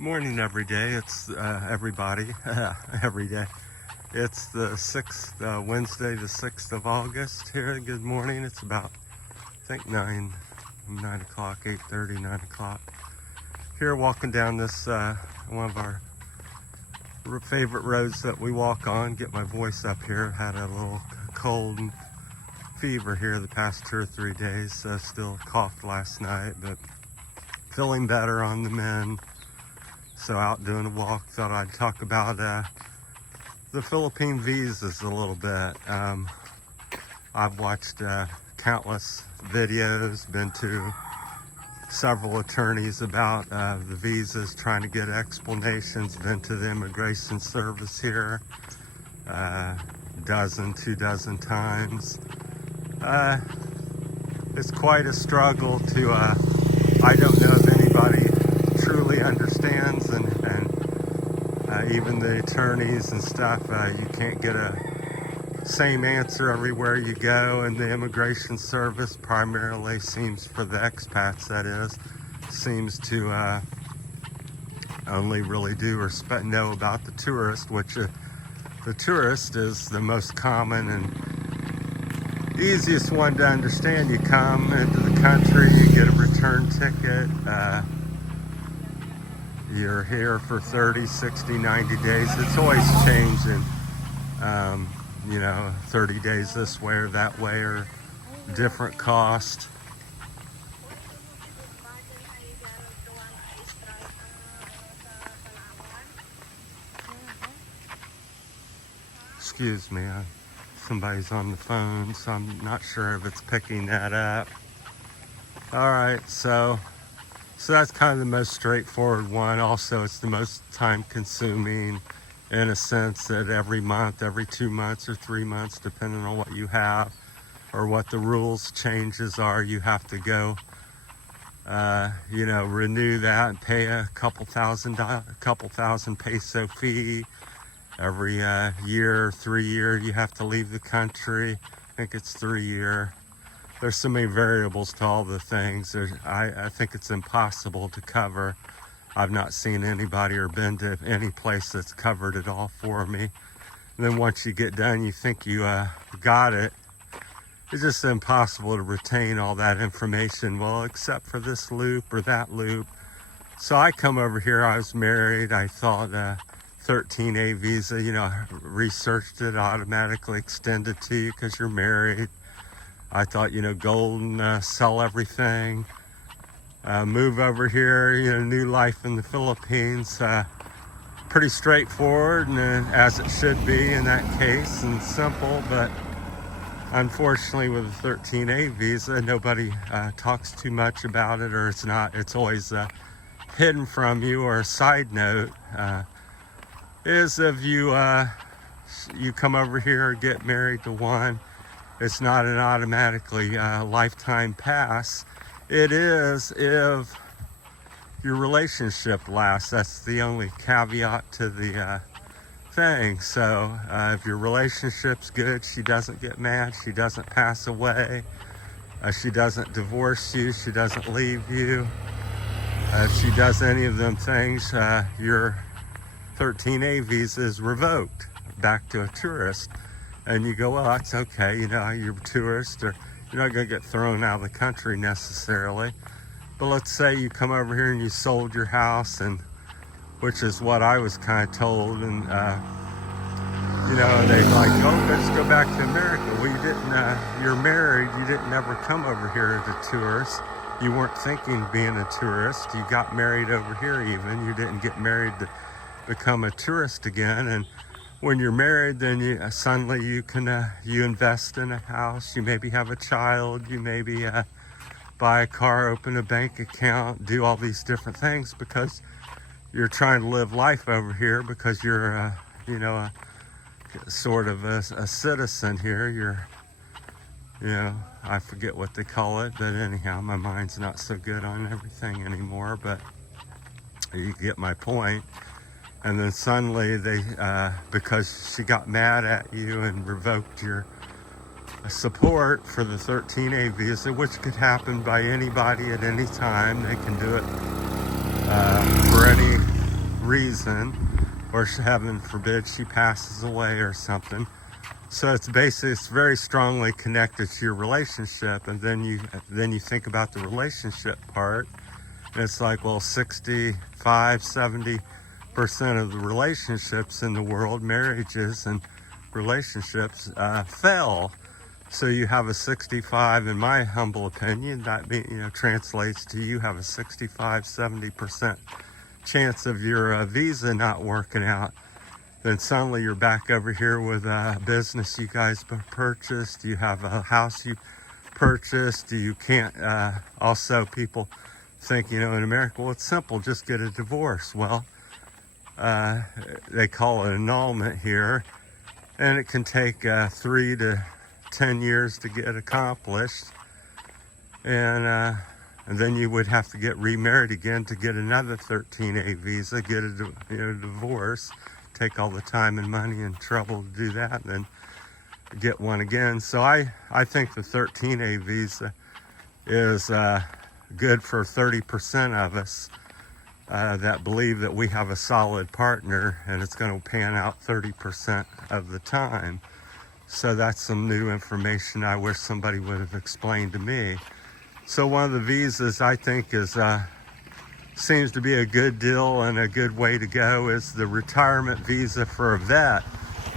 Morning every day. It's everybody every day. It's the 6th, Wednesday, the 6th of August here. Good morning. It's about, I think 9 o'clock, 8:30, 9 o'clock. Here walking down this, one of our favorite roads that we walk on. Get my voice up here. Had a little cold and fever here the past 2 or 3 days. Still coughed last night, but feeling better on the mend. So out doing a walk, thought I'd talk about the Philippine visas a little bit. I've watched countless videos, been to several attorneys about the visas, trying to get explanations, been to the immigration service here dozen, 2 dozen times. It's quite a struggle to, I don't know if anybody truly understands, and even the attorneys and stuff, you can't get a same answer everywhere you go, and the immigration service primarily seems, for the expats that is, seems to only really do or know about the tourist, which the tourist is the most common and easiest one to understand. You come into the country, you get a return ticket, you're here for 30, 60, 90 days. It's always changing. 30 days this way or that way, or different cost. Excuse me, somebody's on the phone, so I'm not sure if it's picking that up. All right, so that's kind of the most straightforward one. Also, it's the most time consuming, in a sense that every month, every 2 months or 3 months, depending on what you have or what the rules changes are, you have to go, renew that and pay a couple thousand peso fee. Every year, 3 year, you have to leave the country. I think it's 3 year. There's so many variables to all the things. I think it's impossible to cover. I've not seen anybody or been to any place that's covered it all for me. And then once you get done, you think you got it. It's just impossible to retain all that information. Well, except for this loop or that loop. So I come over here, I was married. I thought 13A visa, researched it, automatically extended to you because you're married. I thought, golden, sell everything, move over here, new life in the Philippines. Pretty straightforward, and as it should be in that case, and simple. But unfortunately, with a 13A visa, nobody talks too much about it, or it's always hidden from you. Or a side note is, if you come over here or get married to one, it's not an automatically lifetime pass. It is if your relationship lasts. That's the only caveat to the thing. So if your relationship's good, she doesn't get mad, she doesn't pass away, she doesn't divorce you, she doesn't leave you. If she does any of them things, your 13A visa is revoked back to a tourist. And you go, well, that's okay, you're a tourist, or you're not going to get thrown out of the country necessarily. But let's say you come over here and you sold your house, and which is what I was kind of told, and they like, oh, let's go back to America. Well, you didn't. You're married. You didn't ever come over here as a tourist. You weren't thinking of being a tourist. You got married over here. Even you didn't get married to become a tourist again. And when you're married, then suddenly you can you invest in a house, you maybe have a child, you maybe buy a car, open a bank account, do all these different things because you're trying to live life over here, because you're sort of a citizen here. You're I forget what they call it, but anyhow, my mind's not so good on everything anymore, but you get my point. And then suddenly they, because she got mad at you and revoked your support for the 13A visa, which could happen by anybody at any time. They can do it for any reason, or heaven forbid she passes away or something. So it's basically, it's very strongly connected to your relationship. And then you think about the relationship part, and it's like, well, 65-70% of the relationships in the world, marriages and relationships, fail. So you have a 65, in my humble opinion, that translates to you have a 65-70% chance of your visa not working out. Then suddenly you're back over here with a business you guys purchased, you have a house you purchased, you can't, also people think, in America, well, it's simple, just get a divorce. Well, they call it annulment here, and it can take 3 to 10 years to get accomplished. And then you would have to get remarried again to get another 13A visa, get a divorce, take all the time and money and trouble to do that, and then get one again. So I think the 13A visa is good for 30% of us that believe that we have a solid partner, and it's going to pan out 30% of the time. So that's some new information I wish somebody would have explained to me. So one of the visas I think seems to be a good deal and a good way to go is the retirement visa for a vet.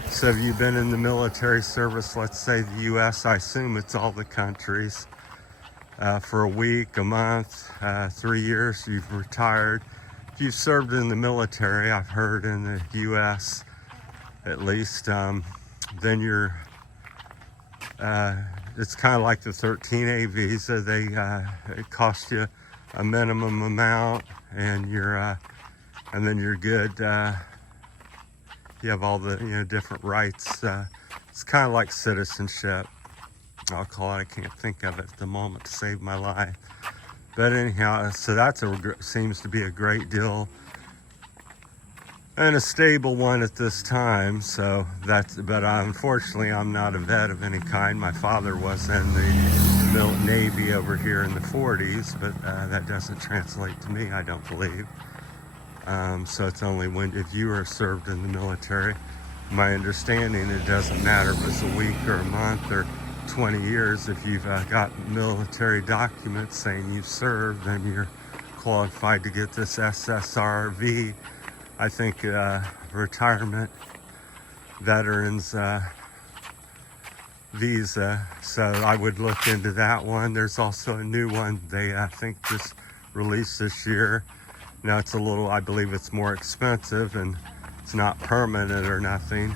So if you've been in the military service, let's say the U.S., I assume it's all the countries, for a week, a month, 3 years, you've retired. If you've served in the military, I've heard in the U.S. at least, then you're, it's kind of like the 13A visa. It costs you a minimum amount, and and then you're good. You have all the different rights. It's kind of like citizenship, I'll call it. I can't think of it at the moment to save my life. But anyhow, so that's seems to be a great deal and a stable one at this time. So but unfortunately, I'm not a vet of any kind. My father was in the Navy over here in the 40s, but that doesn't translate to me, I don't believe. So it's only if you are served in the military. My understanding, it doesn't matter if it's a week or a month or 20 years. If you've got military documents saying you've served, then you're qualified to get this SSRV. I think retirement veterans visa. So I would look into that one. There's also a new one they I think just released this year. Now it's I believe it's more expensive, and it's not permanent or nothing.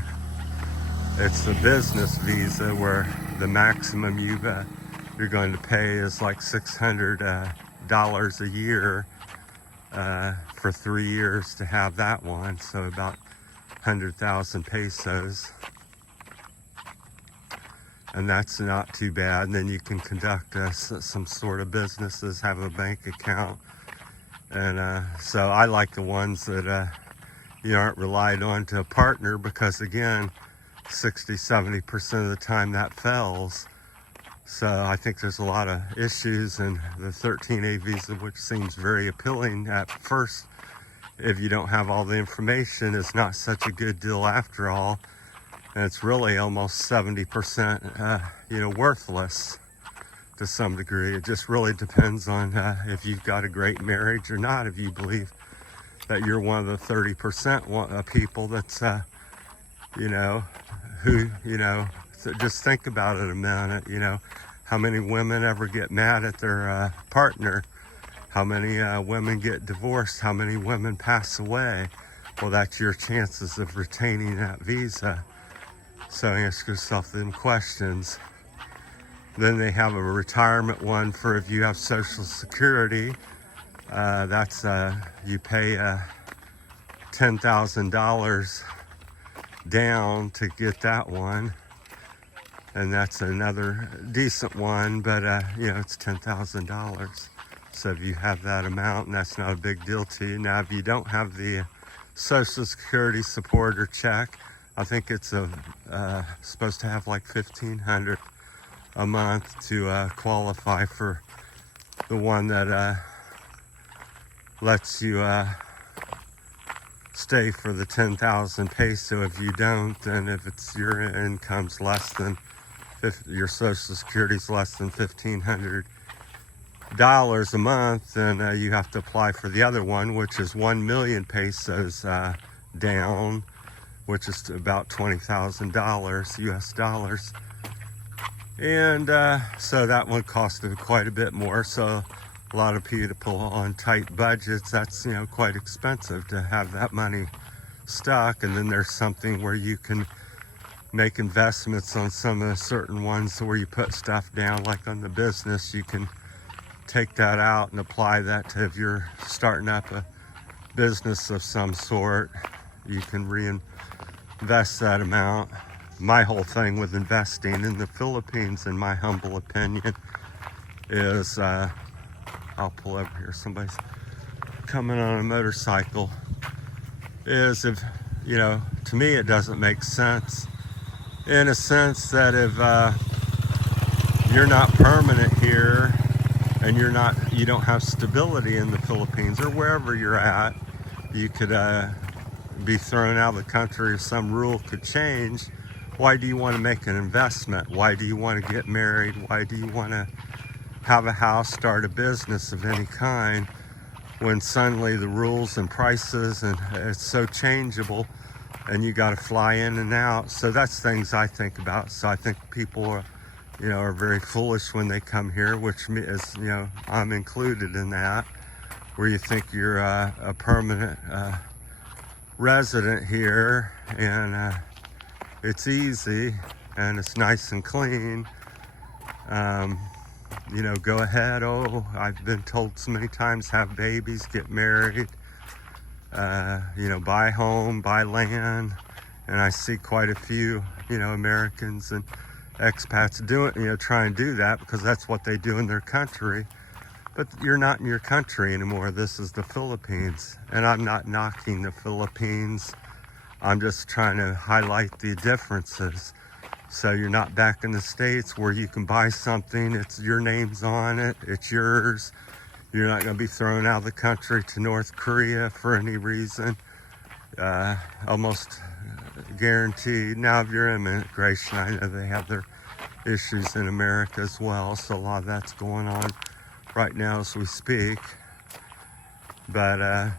It's the business visa where the maximum you're going to pay is like $600 a year for 3 years to have that one. So about 100,000 pesos. And that's not too bad. And then you can conduct some sort of businesses, have a bank account. And so I like the ones that you aren't relied on to a partner, because again, 60-70% of the time that fails. So I think there's a lot of issues, and the 13A visa, which seems very appealing at first, if you don't have all the information, is not such a good deal after all. And it's really almost 70%, worthless to some degree. It just really depends on if you've got a great marriage or not. If you believe that you're one of the 30% of people that's, so just think about it a minute. How many women ever get mad at their partner? How many women get divorced? How many women pass away? Well, that's your chances of retaining that visa. So ask yourself them questions. Then they have a retirement one for if you have Social Security. That's you pay $10,000 down to get that one, and that's another decent one. But it's $10,000. So if you have that amount, and that's not a big deal to you. Now, if you don't have the Social Security support or check, I think it's supposed to have like $1,500 a month to qualify for the one that lets you stay for the 10,000 peso. If you don't, and if it's your income's less than your social security's less than $1,500 a month, then you have to apply for the other one, which is 1 million pesos down, which is about $20,000 US dollars. And so that one costed quite a bit more. So a lot of people on tight budgets, that's, quite expensive to have that money stuck. And then there's something where you can make investments on some of the certain ones where you put stuff down, like on the business. You can take that out and apply that to, if you're starting up a business of some sort, you can reinvest that amount. My whole thing with investing in the Philippines, in my humble opinion, is I'll pull over here, somebody's coming on a motorcycle, is if, to me it doesn't make sense, in a sense that if you're not permanent here and you don't have stability in the Philippines or wherever you're at, you could be thrown out of the country if some rule could change. Why do you want to make an investment? Why do you want to get married? Why do you want to have a house, start a business of any kind, when suddenly the rules and prices, and it's so changeable, and you got to fly in and out? So that's things I think about. So I think people are very foolish when they come here, which is, I'm included in that, where you think you're a permanent resident here, and it's easy and it's nice and clean. Go ahead. Oh, I've been told so many times, have babies, get married, buy home, buy land. And I see quite a few, Americans and expats trying to do that because that's what they do in their country. But you're not in your country anymore. This is the Philippines. And I'm not knocking the Philippines. I'm just trying to highlight the differences. So you're not back in the States where you can buy something, it's your name's on it, it's yours. You're not going to be thrown out of the country to North Korea for any reason. Almost guaranteed. Now, if you're immigration, I know they have their issues in America as well. So a lot of that's going on right now as we speak. But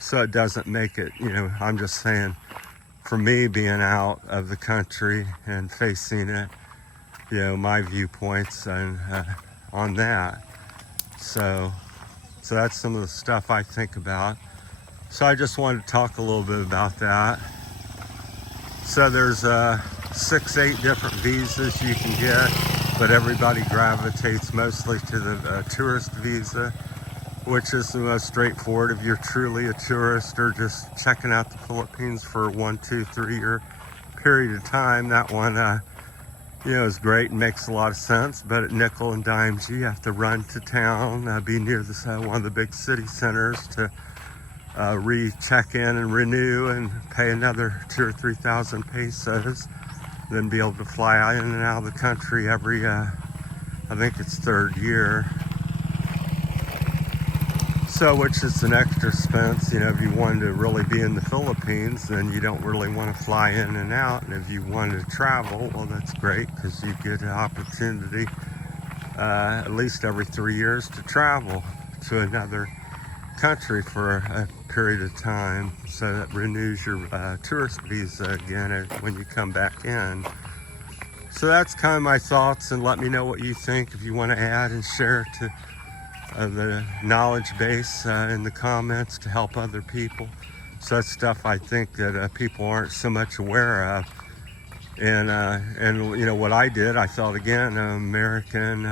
so it doesn't make it, I'm just saying, for me being out of the country and facing it, my viewpoints and on that. So that's some of the stuff I think about. So I just wanted to talk a little bit about that. So there's 6-8 different visas you can get, but everybody gravitates mostly to the tourist visa, which is the most straightforward if you're truly a tourist or just checking out the Philippines for 1, 2, 3 year period of time. That one, is great and makes a lot of sense. But at nickel and dimes, you have to run to town, be near one of the big city centers to check in and renew and pay another 2,000 or 3,000 pesos. Then be able to fly in and out of the country every, I think it's third year. So, which is an extra expense, if you wanted to really be in the Philippines, then you don't really want to fly in and out. And if you wanted to travel, well, that's great because you get an opportunity at least every 3 years to travel to another country for a period of time. So that renews your tourist visa again when you come back in. So that's kind of my thoughts, and let me know what you think if you want to add and share to the knowledge base in the comments to help other people. So that's stuff I think that people aren't so much aware of. And what I did, I thought, again, American,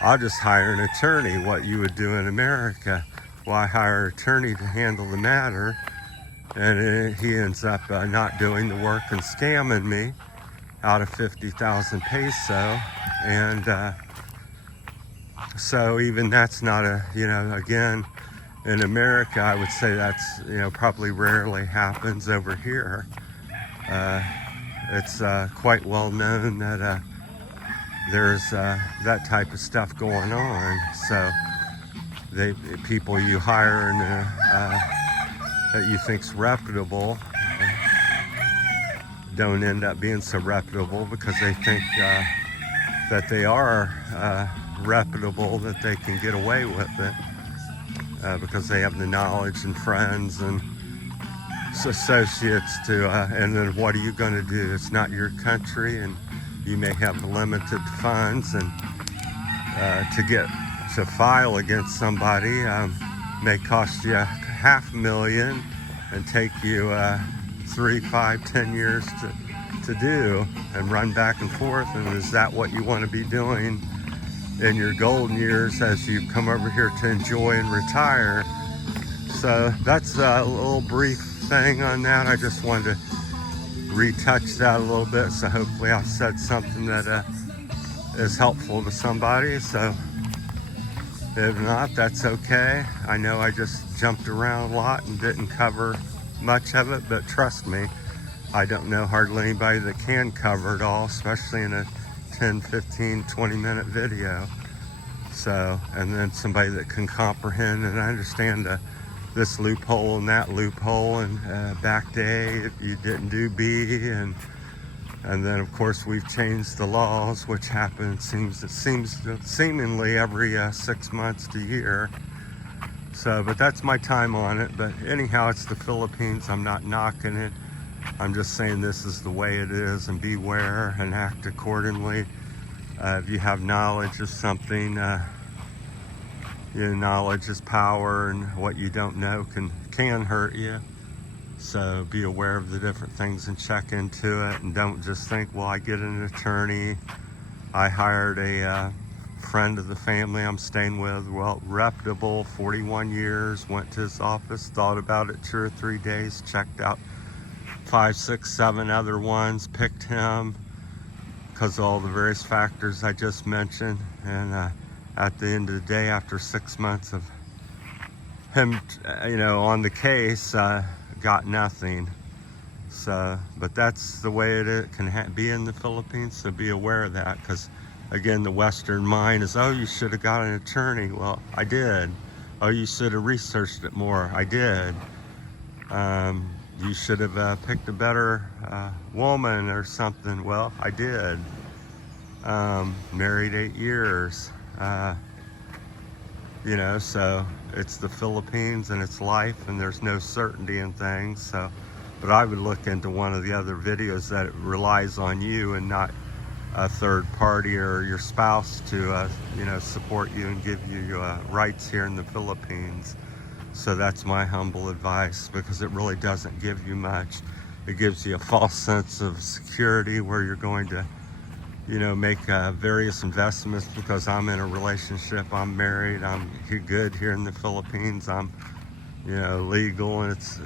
I'll just hire an attorney, what you would do in America. Well, I hire an attorney to handle the matter, and he ends up not doing the work and scamming me out of 50,000 peso. And so even that's not again, in America, I would say that's, probably rarely happens over here. It's quite well known that there's that type of stuff going on. So people you hire and that you think's reputable don't end up being so reputable because they think that they are reputable, that they can get away with it because they have the knowledge and friends and associates to, and then what are you going to do? It's not your country, and you may have limited funds, and to file against somebody may cost you $500,000 and take you 3, 5, 10 years to do and run back and forth. And is that what you want to be doing in your golden years as you come over here to enjoy and retire? So that's a little brief thing on that. I just wanted to retouch that a little bit, so hopefully I said something that is helpful to somebody. So if not, that's okay. I know I just jumped around a lot and didn't cover much of it, but trust me, I don't know hardly anybody that can cover it all, especially in a 10, 15, 20-minute video. So, and then somebody that can comprehend and understand this loophole and that loophole, and back day you didn't do B, and then of course we've changed the laws, which happens seemingly every 6 months to a year. So, but that's my time on it. But anyhow, it's the Philippines. I'm not knocking it. I'm just saying this is the way it is, and beware and act accordingly. If you have knowledge of something, knowledge is power, and what you don't know can hurt you. So be aware of the different things and check into it, and don't just think, well, I get an attorney. I hired a friend of the family I'm staying with, well, reputable, 41 years, went to his office, thought about it 2 or 3 days, checked out 5, 6, 7 other ones, picked him because of all the various factors I just mentioned. And at the end of the day, after 6 months of him, on the case, got nothing. So, but that's the way it can be in the Philippines, so be aware of that, because again, the Western mind is, oh, you should have got an attorney. Well, I did. Oh, you should have researched it more. I did. You should have picked a better woman or something. Well, I did. Married 8 years. So it's the Philippines and it's life, and there's no certainty in things. So, but I would look into one of the other videos that relies on you and not a third party or your spouse to, support you and give you rights here in the Philippines. So that's my humble advice, because it really doesn't give you much. It gives you a false sense of security where you're going to, make various investments, because I'm in a relationship, I'm married, I'm good here in the Philippines, I'm, legal, and it's,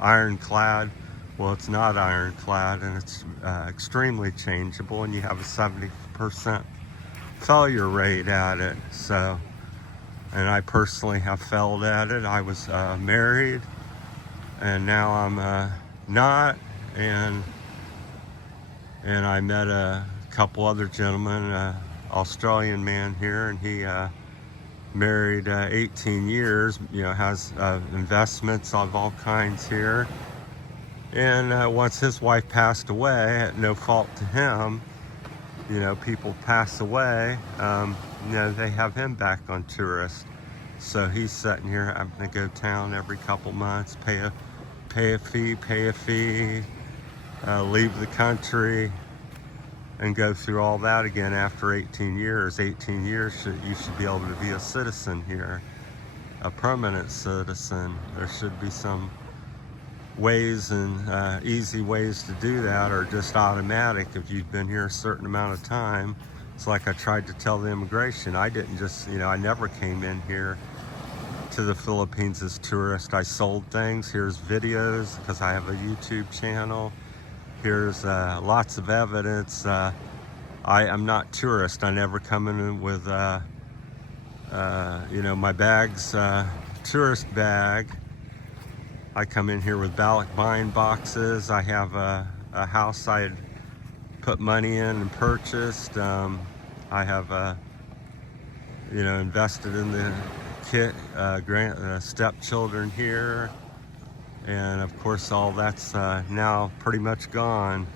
ironclad. Well, it's not ironclad, and it's extremely changeable, and you have a 70% failure rate at it. So, and I personally have failed at it. I was married, and now I'm not, and I met a couple other gentlemen, Australian man here, and he married 18 years, has investments of all kinds here. And once his wife passed away, at no fault to him, people pass away, they have him back on tourist. So he's sitting here having to go down every couple months, pay a fee, leave the country, and go through all that again after 18 years. 18 years, you should be able to be a citizen here, a permanent citizen. There should be some ways and easy ways to do that, or just automatic if you've been here a certain amount of time. It's like I tried to tell the immigration. I didn't just, I never came in here to the Philippines as tourist. I sold things. Here's videos, because I have a YouTube channel. Here's lots of evidence. I'm not tourist. I never come in with, my bag's tourist bag. I come in here with ballot buying boxes. I have a house I had put money in and purchased. I have, invested in the stepchildren here. And of course all that's now pretty much gone.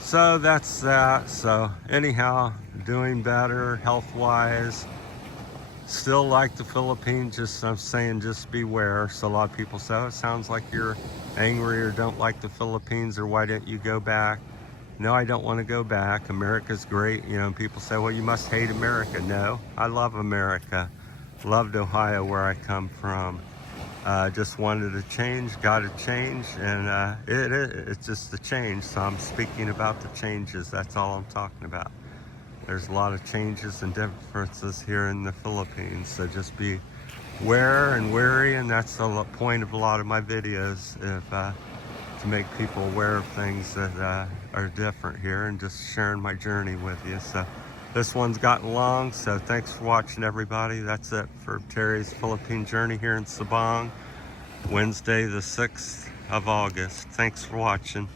So that's that. So anyhow, doing better health-wise. Still like the Philippines, just I'm saying just beware. So a lot of people say, oh, it sounds like you're angry or don't like the Philippines, or why didn't you go back? No, I don't want to go back. America's great. You know, and people say, well, you must hate America. No, I love America. Loved Ohio, where I come from. Just wanted to change, got to change, and it's just the change. So I'm speaking about the changes. That's all I'm talking about. There's a lot of changes and differences here in the Philippines. So just be aware and wary, and that's the point of a lot of my videos, to make people aware of things that are different here, and just sharing my journey with you. So this one's gotten long, so thanks for watching, everybody. That's it for Terry's Philippine journey here in Sabang, Wednesday the 6th of August. Thanks for watching.